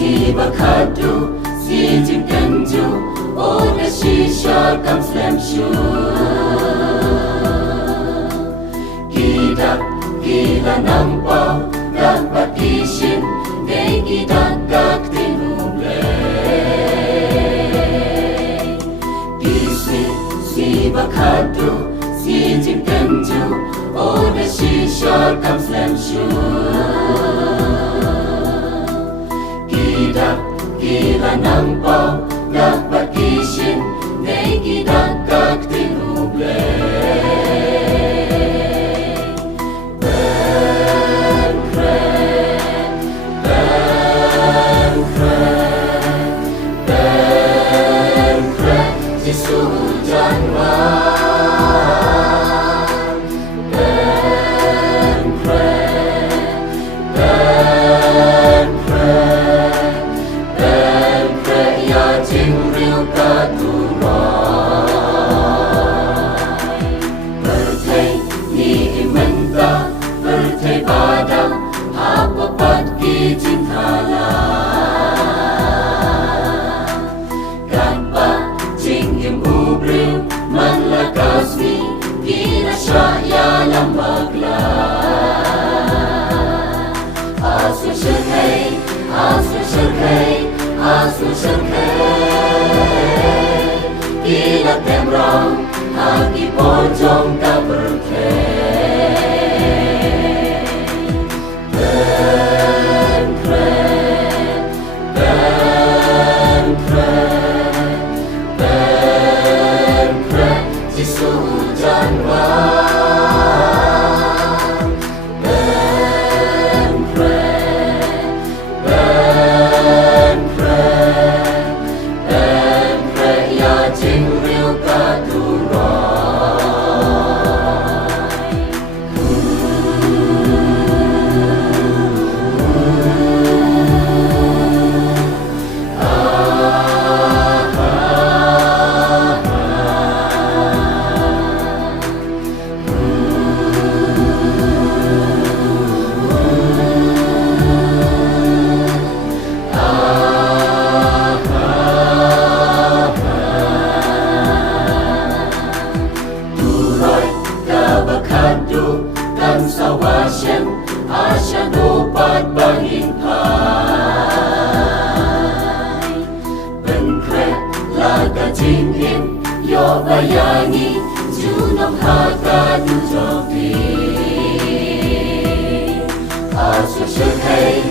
Khadduh, JINGNGUH, oder Shisha kam Slemshu. Gidak, gila nampau, dapat isin, ngay gidak kak tinublay. Siba Khadduh, JINGNGUH, oder Shisha kam Slemshu. Gila nampau, dapat isin, ngay gidak kak tinublay. Ben Jisujan Gila temrong, hagi pojong ka berkeh. Ben kre, jisu janwar. Ben kre, ya jingrwai kaduroi. Sawasyen asya dopat banginghay. Benkret laga jingim yo bayani junong hakadu jopi. Asu shirkei